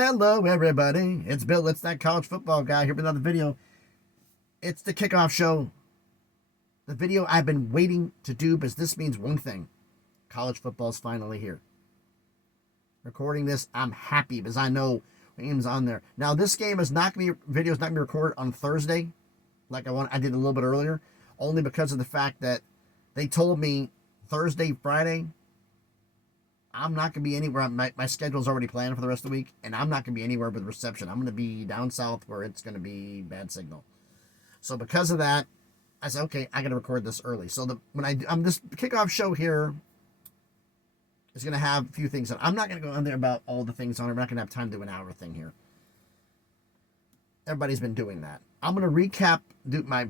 Hello, everybody. It's Bill. It's that college football guy here with another video. It's the kickoff show. The video I've been waiting to do because this means one thing. College football is finally here. Recording this, I'm happy because I know game's on there. Now, this game is not going to be, video is not going to be recorded on Thursday like I did a little bit earlier, only because of the fact that they told me Thursday, Friday, I'm not going to be anywhere. My schedule's already planned for the rest of the week, and I'm not going to be anywhere with reception. I'm going to be down south where it's going to be bad signal. So because of that, I said, okay, I got to record this early. So this kickoff show here is going to have a few things on. I'm not going to go on there about all the things on it. We're not going to have time to do an hour thing here. Everybody's been doing that. I'm going to recap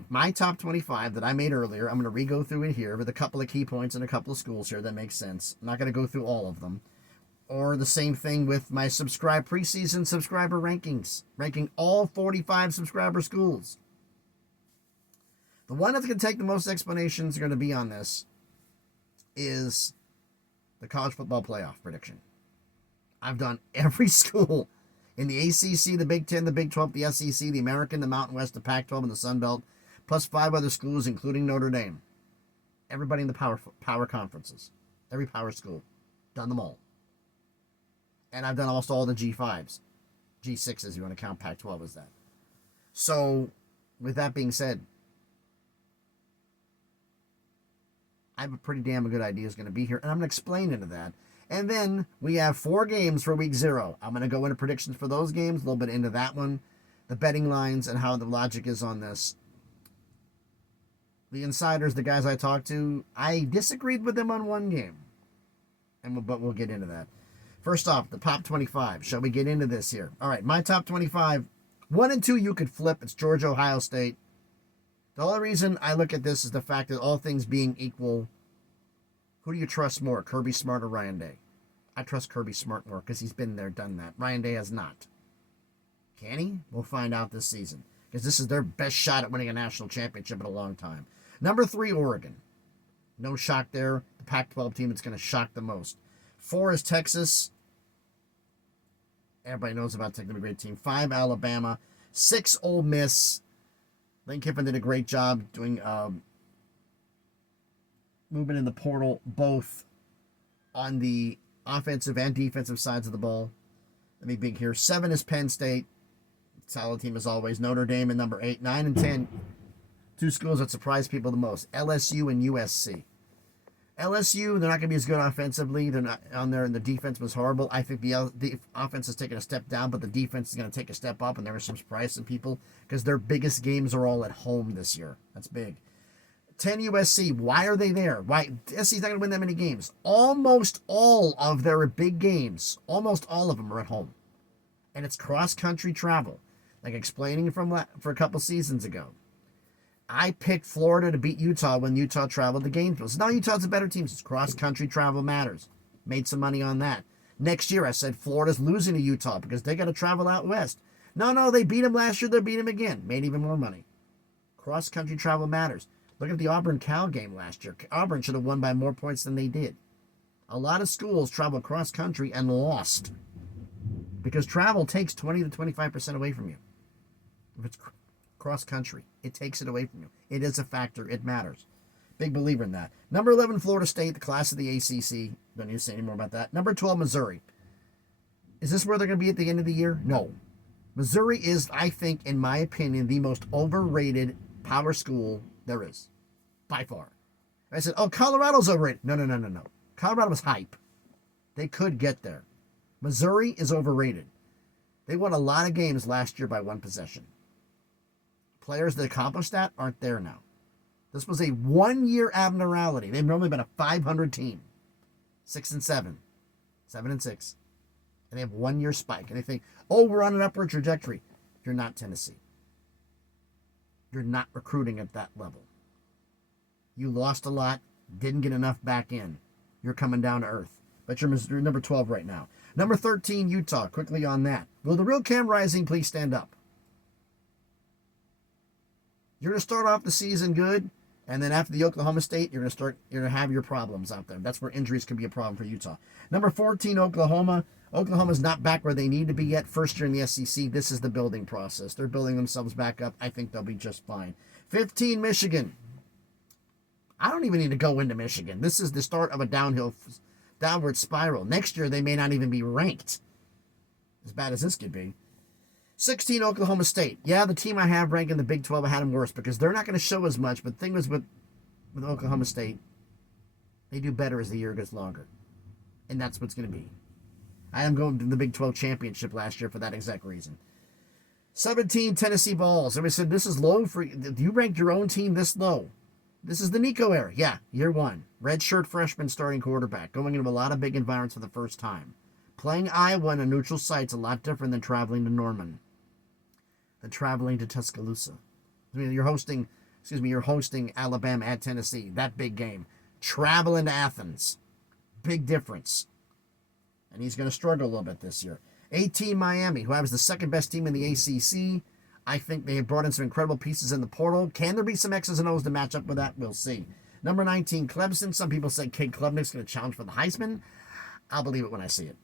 my top 25 that I made earlier. I'm going to re-go through it here with a couple of key points and a couple of schools here that make sense. I'm not going to go through all of them. Or the same thing with my preseason subscriber rankings, ranking all 45 subscriber schools. The one that's going to take the most explanations are going to be on this is the college football playoff prediction. I've done every school in the ACC, the Big Ten, the Big 12, the SEC, the American, the Mountain West, the Pac-12, and the Sun Belt, plus 5 other schools, including Notre Dame. Everybody in the power conferences, every power school, done them all. And I've done almost all the G5s, G6s, if you want to count Pac-12 as that. So, with that being said, I have a pretty damn good idea is going to be here, and I'm going to explain into that. And then we have 4 games for week 0. I'm going to go into predictions for those games, a little bit into that one, the betting lines, and how the logic is on this. The insiders, the guys I talked to, I disagreed with them on one game, but we'll get into that. First off, the top 25. Shall we get into this here? All right, my top 25. 1 and 2 you could flip. It's Georgia, Ohio State. The only reason I look at this is the fact that all things being equal, who do you trust more, Kirby Smart or Ryan Day? I trust Kirby Smart more because he's been there, done that. Ryan Day has not. Can he? We'll find out this season because this is their best shot at winning a national championship in a long time. Number 3, Oregon. No shock there. The Pac-12 team that's going to shock the most. 4 is Texas. Everybody knows about Texas, a great team. 5, Alabama. 6, Ole Miss. Lane Kiffin did a great job doing movement in the portal, both on the offensive and defensive sides of the ball. Let me be here. 7 is Penn State. Solid team as always. Notre Dame in number 8. 9 and 10. 2 schools that surprise people the most. LSU and USC. LSU, they're not going to be as good offensively. They're not on there, and the defense was horrible. I think the offense has taken a step down, but the defense is going to take a step up, and there are some surprising people because their biggest games are all at home this year. That's big. 10 USC. Why are they there? Why? SC's not going to win that many games. Almost all of their big games, almost all of them are at home. And it's cross-country travel. Like explaining for a couple seasons ago. I picked Florida to beat Utah when Utah traveled to Gainesville. So now Utah's a better team. It's cross-country travel matters. Made some money on that. Next year, I said Florida's losing to Utah because they got to travel out west. No, they beat them last year. They'll beat them again. Made even more money. Cross-country travel matters. Look at the Auburn-Cal game last year. Auburn should have won by more points than they did. A lot of schools travel cross-country and lost because travel takes 20 to 25% away from you. If it's cross-country, it takes it away from you. It is a factor. It matters. Big believer in that. Number 11, Florida State, the class of the ACC. Don't need to say any more about that. Number 12, Missouri. Is this where they're going to be at the end of the year? No. Missouri is, I think, in my opinion, the most overrated power school there is, by far. I said, oh, Colorado's overrated. No. Colorado was hype. They could get there. Missouri is overrated. They won a lot of games last year by 1 possession. Players that accomplished that aren't there now. This was a 1-year abnormality. They've normally been a 500 team. 6 and 7. 7 and 6. And they have 1-year spike. And they think, oh, we're on an upward trajectory. You're not Tennessee. You're not recruiting at that level. You lost a lot, didn't get enough back in. You're coming down to earth. But you're number 12 right now. Number 13, Utah. Quickly on that. Will the real Cam Rising please stand up? You're going to start off the season good, and then after the Oklahoma State, you're going to have your problems out there. That's where injuries can be a problem for Utah. Number 14, Oklahoma. Oklahoma's not back where they need to be yet. First year in the SEC. This is the building process. They're building themselves back up. I think they'll be just fine. 15, Michigan. I don't even need to go into Michigan. This is the start of a downward spiral. Next year, they may not even be ranked. As bad as this could be. 16, Oklahoma State. Yeah, the team I have ranked in the Big 12, I had them worse because they're not going to show as much. But the thing was with Oklahoma State, they do better as the year gets longer. And that's what's going to be. I am going to the Big 12 championship last year for that exact reason. 17, Tennessee Vols. Everybody said, this is low for you. You ranked your own team this low. This is the Nico era. Yeah, year one. Redshirt freshman starting quarterback. Going into a lot of big environments for the first time. Playing Iowa in a neutral site's a lot different than traveling to Norman. Than traveling to Tuscaloosa. I mean, you're hosting Alabama at Tennessee. That big game. Traveling to Athens. Big difference. And he's going to struggle a little bit this year. 18, Miami, who has the second best team in the ACC. I think they have brought in some incredible pieces in the portal. Can there be some X's and O's to match up with that? We'll see. Number 19, Clemson. Some people say Cade Klubnik's going to challenge for the Heisman. I'll believe it when I see it.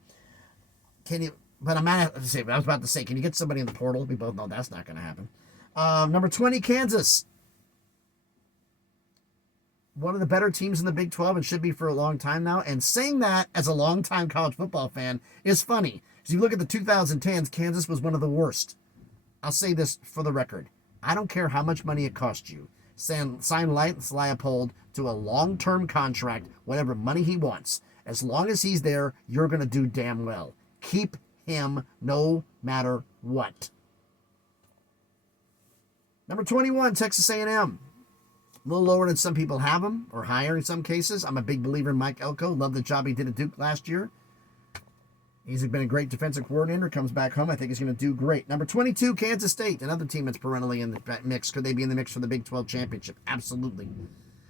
But I was about to say, can you get somebody in the portal? We both know that's not going to happen. Number 20, Kansas. One of the better teams in the Big 12 and should be for a long time now. And saying that as a longtime college football fan is funny. As you look at the 2010s, Kansas was one of the worst. I'll say this for the record. I don't care how much money it costs you. Sign Lance Leipold to a long-term contract, whatever money he wants. As long as he's there, you're going to do damn well. Keep him no matter what. Number 21, Texas A&M. A little lower than some people have him, or higher in some cases. I'm a big believer in Mike Elko. Love the job he did at Duke last year. He's been a great defensive coordinator. Comes back home. I think he's going to do great. Number 22, Kansas State. Another team that's perennially in the mix. Could they be in the mix for the Big 12 championship? Absolutely.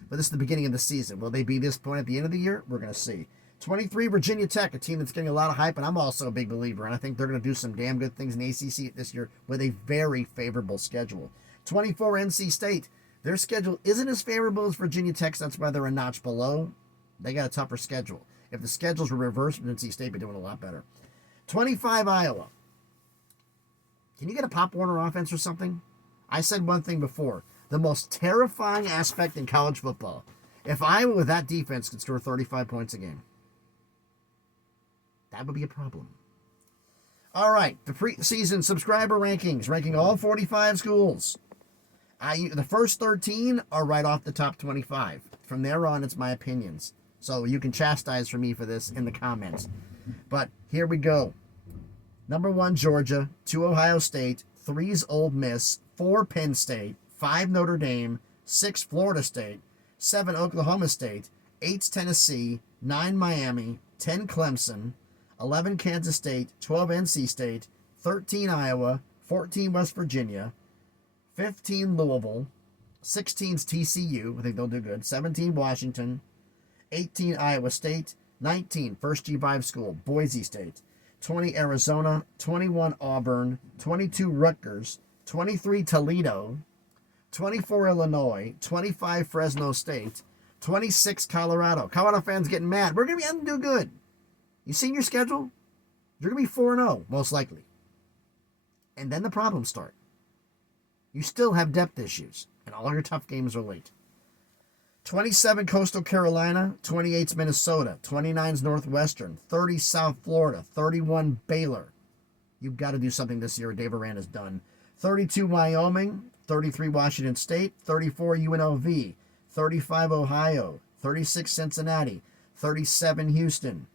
But this is the beginning of the season. Will they be this point at the end of the year? We're going to see. 23, Virginia Tech, a team that's getting a lot of hype, and I'm also a big believer. And I think they're going to do some damn good things in the ACC this year with a very favorable schedule. 24, NC State. Their schedule isn't as favorable as Virginia Tech's. That's why they're a notch below. They got a tougher schedule. If the schedules were reversed, NC State would be doing a lot better. 25, Iowa. Can you get a Pop Warner offense or something? I said one thing before. The most terrifying aspect in college football. If Iowa with that defense could score 35 points a game, that would be a problem. All right, the preseason subscriber rankings, ranking all 45 schools. The first 13 are right off the top 25. From there on, it's my opinions. So you can chastise for me for this in the comments. But here we go. Number 1, Georgia. 2, Ohio State. 3's Ole Miss. 4, Penn State. 5, Notre Dame. 6, Florida State. 7, Oklahoma State. 8's Tennessee. 9, Miami. 10, Clemson. 11, Kansas State. 12, NC State. 13, Iowa. 14, West Virginia. 15, Louisville. 16's TCU. I think they'll do good. 17, Washington. 18, Iowa State. 19, first G5 school, Boise State. 20, Arizona. 21, Auburn. 22, Rutgers. 23, Toledo. 24, Illinois. 25, Fresno State. 26, Colorado. Colorado fans getting mad. We're going to do good. You seen your schedule? You're going to be 4-0, most likely. And then the problems start. You still have depth issues, and all your tough games are late. 27, Coastal Carolina. 28's Minnesota. 29's Northwestern. 30, South Florida. 31, Baylor. You've got to do something this year. Dave Aranda's done. 32, Wyoming. 33, Washington State. 34, UNLV. 35, Ohio. 36, Cincinnati. 37, Houston.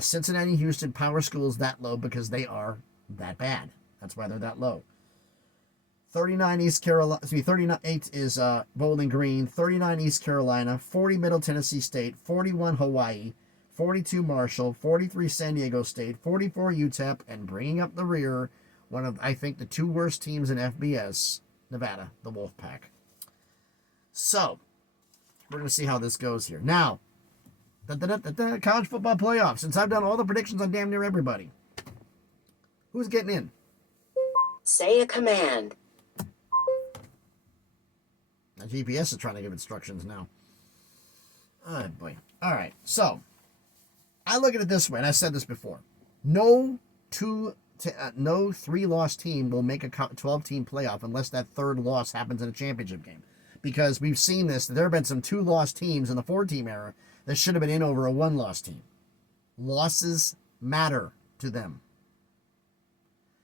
Cincinnati, Houston, power schools that low because they are that bad. That's why they're that low. 39 East Carolina, 38 is Bowling Green, 39 East Carolina, 40 Middle Tennessee State, 41 Hawaii, 42 Marshall, 43 San Diego State, 44 UTEP, and bringing up the rear, one of, I think, the 2 worst teams in FBS, Nevada, the Wolfpack. So, we're going to see how this goes here. Now, the college football playoffs, since I've done all the predictions on damn near everybody. Who's getting in? Say a command. The GPS is trying to give instructions now. Oh, boy. All right. So, I look at it this way, and I said this before. No no 3-loss team will make a 12-team playoff unless that third loss happens in a championship game. Because we've seen this. There have been some 2-loss teams in the 4-team era that should have been in over a 1-loss team. Losses matter to them.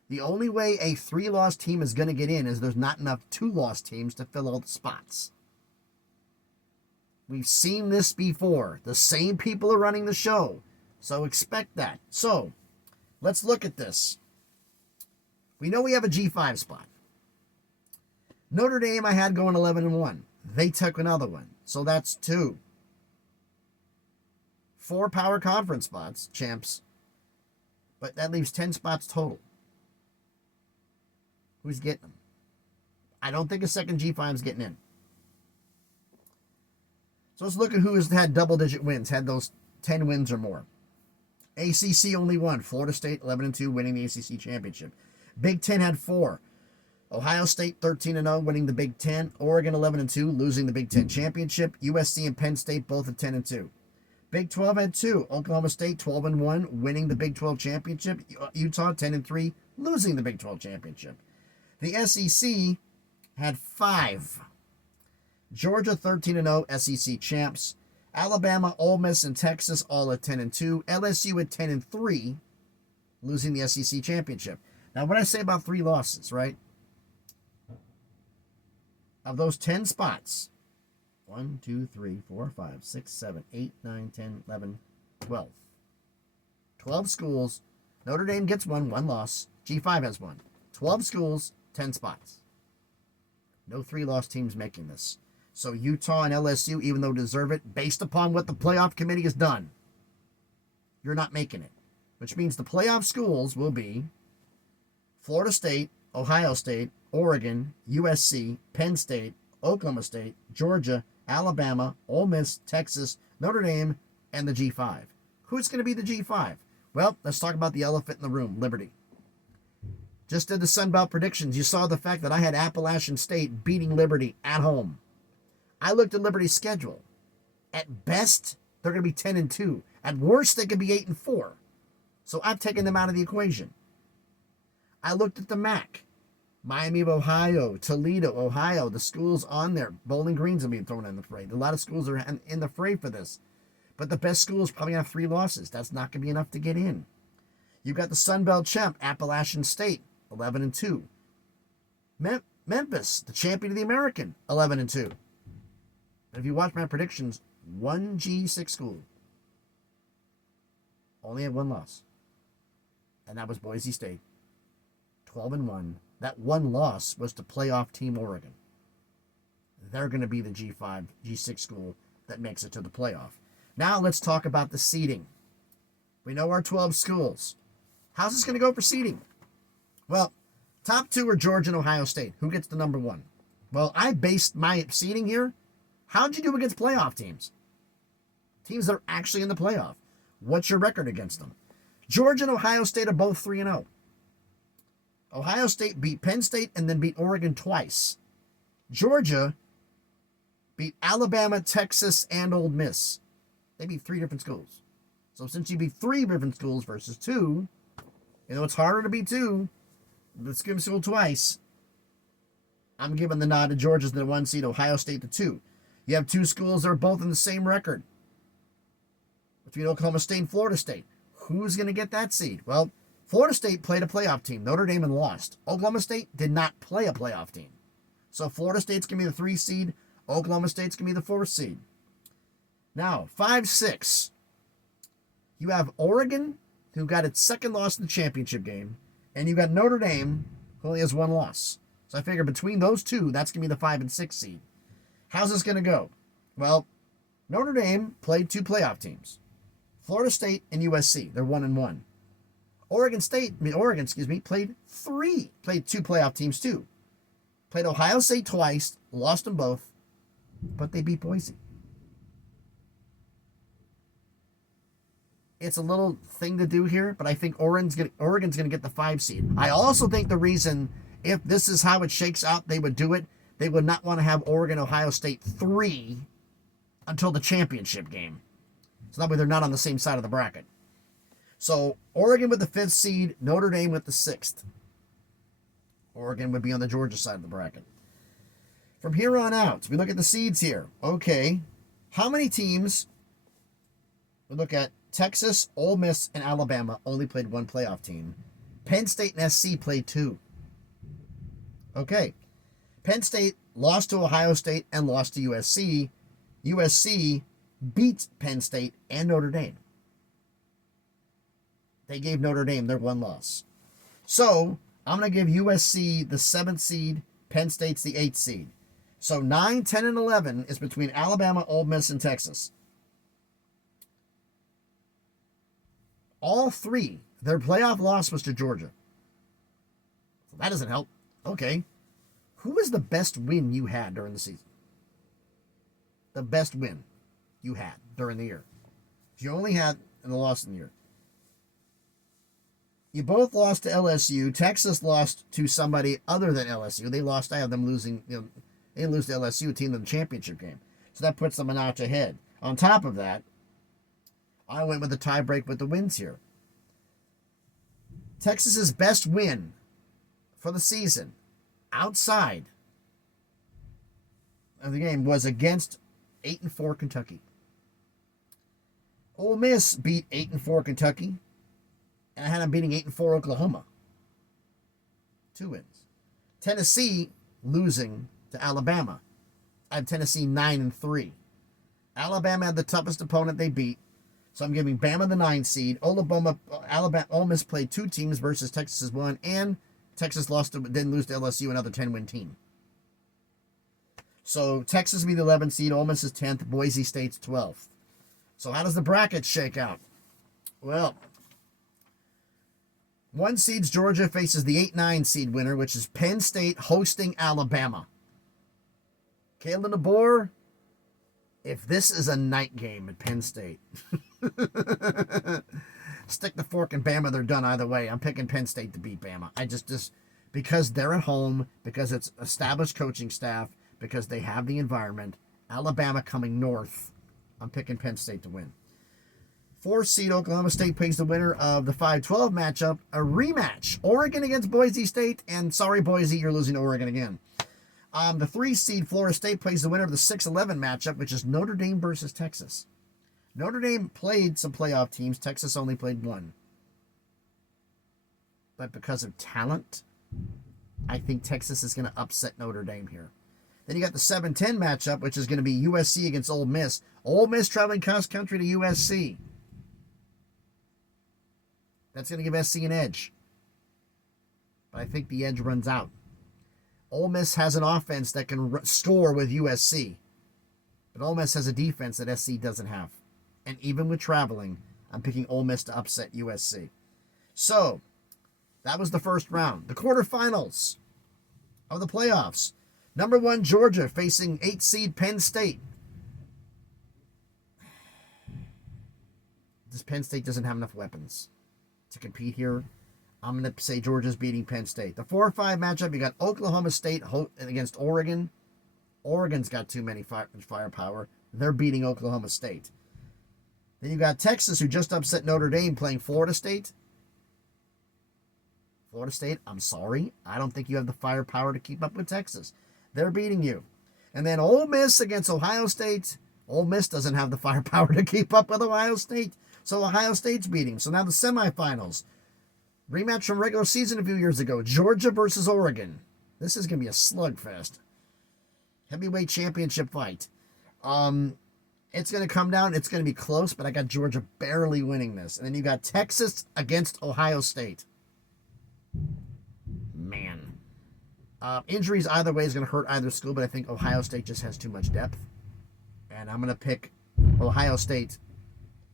The only way a 3-loss team is going to get in is there's not enough 2-loss teams to fill all the spots. We've seen this before. The same people are running the show. So expect that. So, let's look at this. We know we have a G5 spot. Notre Dame I had going 11-1. They took another one. So that's 2. 4 power conference spots, champs. But that leaves 10 spots total. Who's getting them? I don't think a second G5 is getting in. So let's look at who has had double-digit wins, had those 10 wins or more. ACC only 1. Florida State 11-2, winning the ACC championship. Big Ten had 4. Ohio State 13-0, winning the Big Ten. Oregon 11-2, losing the Big Ten championship. USC and Penn State both at 10-2. Big 12 had 2. Oklahoma State 12-1, winning the Big 12 championship. Utah 10-3, losing the Big 12 championship. The SEC had 5. Georgia 13-0, SEC champs. Alabama, Ole Miss, and Texas all at 10-2. LSU at 10-3, losing the SEC championship. Now, what I say about 3 losses, right? Of those 10 spots, 1, 2, 3, 4, 5, 6, 7, 8, 9, 10, 11, 12. 12 schools. Notre Dame gets 1 loss. G5 has 1. 12 schools, 10 spots. No 3-loss teams making this. So Utah and LSU, even though deserve it, based upon what the playoff committee has done, you're not making it. Which means the playoff schools will be Florida State, Ohio State, Oregon, USC, Penn State, Oklahoma State, Georgia, Alabama, Ole Miss, Texas, Notre Dame, and the G5. Who's going to be the G5? Well, let's talk about the elephant in the room, Liberty. Just did the Sun Belt predictions. You saw the fact that I had Appalachian State beating Liberty at home. I looked at Liberty's schedule. At best, they're going to be 10-2. At worst, they could be 8-4. So I've taken them out of the equation. I looked at the MAC. Miami of Ohio, Toledo, Ohio, the schools on there. Bowling Green's going to be thrown in the fray. A lot of schools are in the fray for this. But the best schools probably have 3 losses. That's not going to be enough to get in. You've got the Sun Belt champ, Appalachian State, 11-2. Memphis, the champion of the American, 11-2. If you watch my predictions, 1 G6 school only had 1 loss. And that was Boise State, 12-1. That 1 loss was to playoff Team Oregon. They're going to be the G5, G6 school that makes it to the playoff. Now let's talk about the seeding. We know our 12 schools. How's this going to go for seeding? Well, top 2 are Georgia and Ohio State. Who gets the number 1? Well, I based my seeding here. How'd you do against playoff teams? Teams that are actually in the playoff. What's your record against them? Georgia and Ohio State are both 3-0. Ohio State beat Penn State and then beat Oregon twice. Georgia beat Alabama, Texas, and Ole Miss. They beat 3 different schools. So since you beat 3 different schools versus 2, it's harder to beat 2. Let's give them school twice. I'm giving the nod to Georgia as the 1 seed, Ohio State the 2. You have 2 schools that are both in the same record between Oklahoma State and Florida State. Who's going to get that seed? Well, Florida State played a playoff team, Notre Dame, and lost. Oklahoma State did not play a playoff team. So Florida State's going to be the 3 seed. Oklahoma State's going to be the 4 seed. Now, 5-6. You have Oregon, who got its 2nd loss in the championship game. And you got Notre Dame, who only has 1 loss. So I figure between those 2, that's going to be the 5 and 6 seed. How's this going to go? Well, Notre Dame played 2 playoff teams. Florida State and USC. They're 1-1. Oregon, played 2 playoff teams too. Played Ohio State twice, lost them both, but they beat Boise. It's a little thing to do here, but I think Oregon's going to get the 5 seed. I also think the reason, if this is how it shakes out, they would do it. They would not want to have Oregon, Ohio State 3 until the championship game. So that way they're not on the same side of the bracket. So Oregon with the 5th seed, Notre Dame with the 6th. Oregon would be on the Georgia side of the bracket. From here on out, we look at the seeds here. Okay, how many teams? We look at Texas, Ole Miss, and Alabama only played one playoff team. Penn State and SC played 2. Okay, Penn State lost to Ohio State and lost to USC. USC beat Penn State and Notre Dame. They gave Notre Dame their one loss. So I'm going to give USC the 7th seed, Penn State's the 8th seed. So 9, 10, and 11 is between Alabama, Ole Miss, and Texas. All 3, their playoff loss was to Georgia. So that doesn't help. Okay. Who was the best win you had during the season? The best win you had during the year. You only had in the loss in the year. You both lost to LSU. Texas lost to somebody other than LSU. They lost. I have them losing. They lose to LSU, a team in the championship game. So that puts them a notch ahead. On top of that, I went with the tie break with the wins here. Texas's best win for the season outside of the game was against 8-4 Kentucky. Ole Miss beat 8-4 Kentucky, and I had them beating 8-4 Oklahoma. 2 wins. Tennessee losing to Alabama. I have Tennessee 9-3. Alabama had the toughest opponent they beat, so I'm giving Bama the 9 seed. Ole Miss played 2 teams versus Texas's 1, and Texas didn't lose to LSU, another 10-win team. So Texas will be the 11th seed, Ole Miss is 10th, Boise State's 12th. So how does the bracket shake out? Well, 1 seed's Georgia faces the 8-9 seed winner, which is Penn State hosting Alabama. Kalen DeBoer, if this is a night game at Penn State, stick the fork in Bama, they're done either way. I'm picking Penn State to beat Bama. I just because they're at home, because it's established coaching staff, because they have the environment. Alabama coming north. I'm picking Penn State to win. 4th seed Oklahoma State plays the winner of the 5-12 matchup, a rematch. Oregon against Boise State, and sorry, Boise, you're losing to Oregon again. The 3 seed Florida State plays the winner of the 6-11 matchup, which is Notre Dame versus Texas. Notre Dame played some playoff teams. Texas only played 1. But because of talent, I think Texas is going to upset Notre Dame here. Then you got the 7-10 matchup, which is going to be USC against Ole Miss. Ole Miss traveling cross country to USC. That's going to give SC an edge. But I think the edge runs out. Ole Miss has an offense that can score with USC. But Ole Miss has a defense that SC doesn't have. And even with traveling, I'm picking Ole Miss to upset USC. So, that was the first round. The quarterfinals of the playoffs. Number 1, Georgia facing 8 seed Penn State. This Penn State doesn't have enough weapons to compete here. I'm going to say Georgia's beating Penn State. The 4-5 matchup, you got Oklahoma State against Oregon. Oregon's got too many firepower. They're beating Oklahoma State. Then you got Texas, who just upset Notre Dame, playing Florida State. Florida State, I'm sorry. I don't think you have the firepower to keep up with Texas. They're beating you. And then Ole Miss against Ohio State. Ole Miss doesn't have the firepower to keep up with Ohio State. So Ohio State's beating. So now the semifinals. Rematch from regular season a few years ago. Georgia versus Oregon. This is going to be a slugfest. Heavyweight championship fight. It's going to come down. It's going to be close, but I got Georgia barely winning this. And then you got Texas against Ohio State. Man. Injuries either way is going to hurt either school, but I think Ohio State just has too much depth. And I'm going to pick Ohio State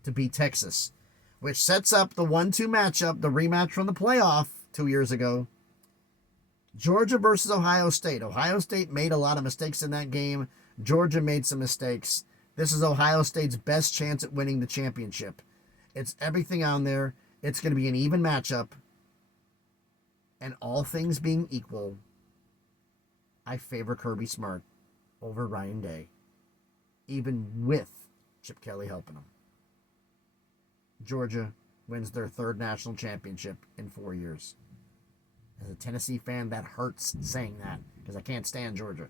to beat Texas, which sets up the 1-2 matchup, the rematch from the playoff 2 years ago. Georgia versus Ohio State. Ohio State made a lot of mistakes in that game. Georgia made some mistakes. This is Ohio State's best chance at winning the championship. It's everything on there. It's going to be an even matchup. And all things being equal, I favor Kirby Smart over Ryan Day, even with Chip Kelly helping him. Georgia wins their third national championship in 4 years. As a Tennessee fan, that hurts saying that because I can't stand Georgia.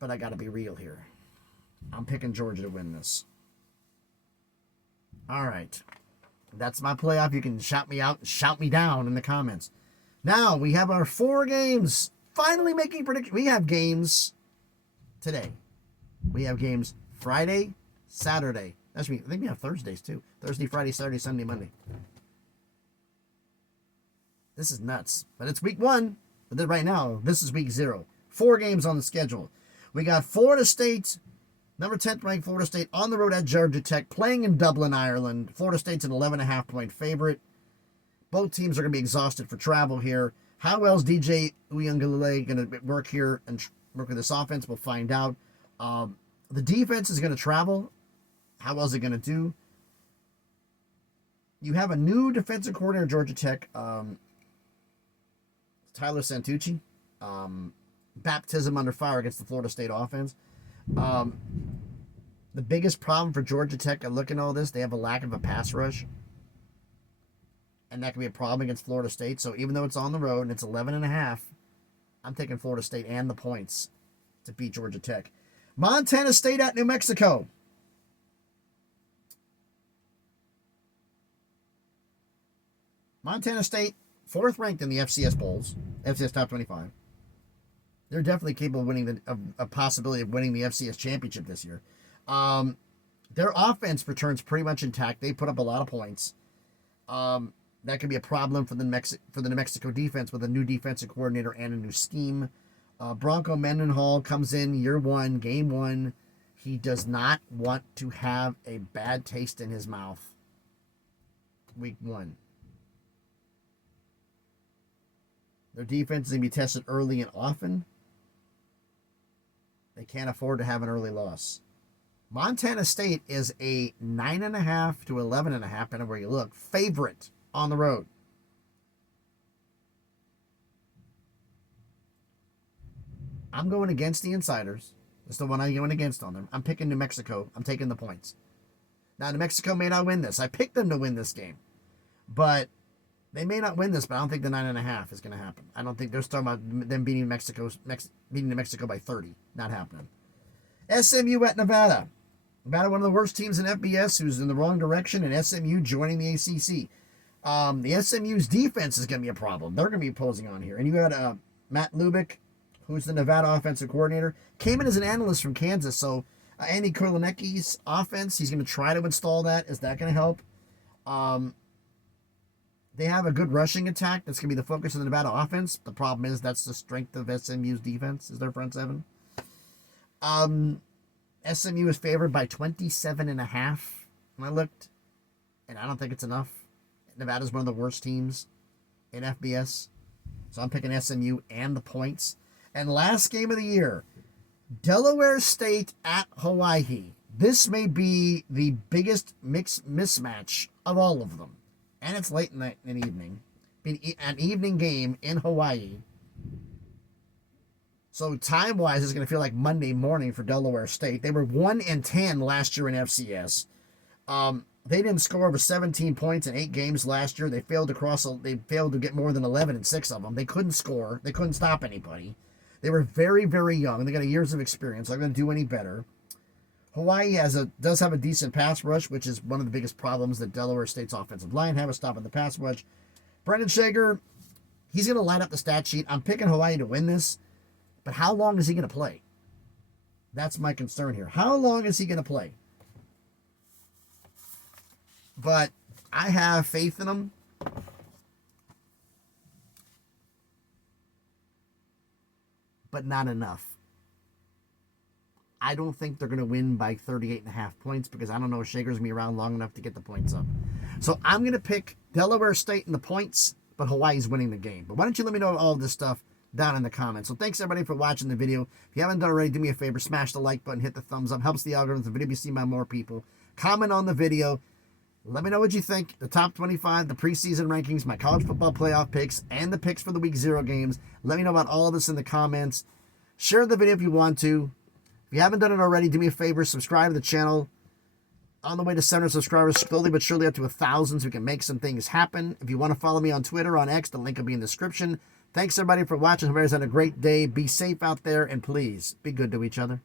But I got to be real here. I'm picking Georgia to win this. All right. That's my playoff. You can shout me out, shout me down in the comments. Now we have our 4 games. Finally making predictions. We have games today. We have games Friday, Saturday. Actually, I think we have Thursdays too. Thursday, Friday, Saturday, Sunday, Monday. This is nuts. But it's week 1. But right now, this is week 0. 4 games on the schedule. We got Florida State, number 10th ranked Florida State, on the road at Georgia Tech, playing in Dublin, Ireland. Florida State's an 11.5-point favorite. Both teams are going to be exhausted for travel here. How well is DJ Uiagalelei going to work here and work with this offense? We'll find out. The defense is going to travel. How well is it going to do? You have a new defensive coordinator at Georgia Tech, Tyler Santucci. Baptism under fire against the Florida State offense. The biggest problem for Georgia Tech, I look at all this, they have a lack of a pass rush. And that can be a problem against Florida State. So even though it's on the road and it's 11.5, I'm taking Florida State and the points to beat Georgia Tech. Montana State at New Mexico. Montana State, 4th ranked in the FCS Bowls, FCS Top 25. They're definitely capable of winning a possibility of winning the FCS championship this year. Their offense returns pretty much intact. They put up a lot of points. That could be a problem for the New Mexico defense with a new defensive coordinator and a new scheme. Bronco Mendenhall comes in year 1, game 1. He does not want to have a bad taste in his mouth. Week 1. Their defense is going to be tested early and often. They can't afford to have an early loss. Montana State is a 9.5 to 11.5, depending on where you look, favorite on the road. I'm going against the insiders. That's the one I'm going against on them. I'm picking New Mexico. I'm taking the points. Now, New Mexico may not win this. I picked them to win this game. But they may not win this, but I don't think the 9.5 is going to happen. I don't think they're talking about them beating New Mexico by 30. Not happening. SMU at Nevada. Nevada, one of the worst teams in FBS, who's in the wrong direction, and SMU joining the ACC. The SMU's defense is going to be a problem. They're going to be opposing on here. And you got Matt Lubick, who's the Nevada offensive coordinator, came in as an analyst from Kansas. So Andy Kotelnicki's offense, he's going to try to install that. Is that going to help? They have a good rushing attack. That's going to be the focus of the Nevada offense. The problem is that's the strength of SMU's defense, is their front seven. SMU is favored by 27.5 when I looked, and I don't think it's enough. Nevada's one of the worst teams in FBS, so I'm picking SMU and the points. And last game of the year, Delaware State at Hawaii. This may be the biggest mismatch of all of them. And it's late in the evening. An evening game in Hawaii. So time-wise, it's going to feel like Monday morning for Delaware State. They were 1-10 last year in FCS. They didn't score over 17 points in 8 games last year. They failed to get more than 11 in 6 of them. They couldn't score. They couldn't stop anybody. They were very, very young. They got years of experience. They're going to do any better. Hawaii does have a decent pass rush, which is one of the biggest problems that Delaware State's offensive line have, is stopping the pass rush. Brendan Shager, he's going to line up the stat sheet. I'm picking Hawaii to win this, but how long is he going to play? That's my concern here. How long is he going to play? But I have faith in him. But not enough. I don't think they're going to win by 38.5 points because I don't know if Shaker's going to be around long enough to get the points up. So I'm going to pick Delaware State in the points, but Hawaii's winning the game. But why don't you let me know all this stuff down in the comments. So thanks everybody for watching the video. If you haven't done already, do me a favor, smash the like button, hit the thumbs up. Helps the algorithm of the video be seen by more people. Comment on the video. Let me know what you think. The top 25, the preseason rankings, my college football playoff picks, and the picks for the week 0 games. Let me know about all of this in the comments. Share the video if you want to. If you haven't done it already, do me a favor, subscribe to the channel. On the way to 700 subscribers, slowly but surely up to 1,000, so we can make some things happen. If you want to follow me on Twitter, on X, the link will be in the description. Thanks, everybody, for watching. Hope everybody's had a great day. Be safe out there, and please be good to each other.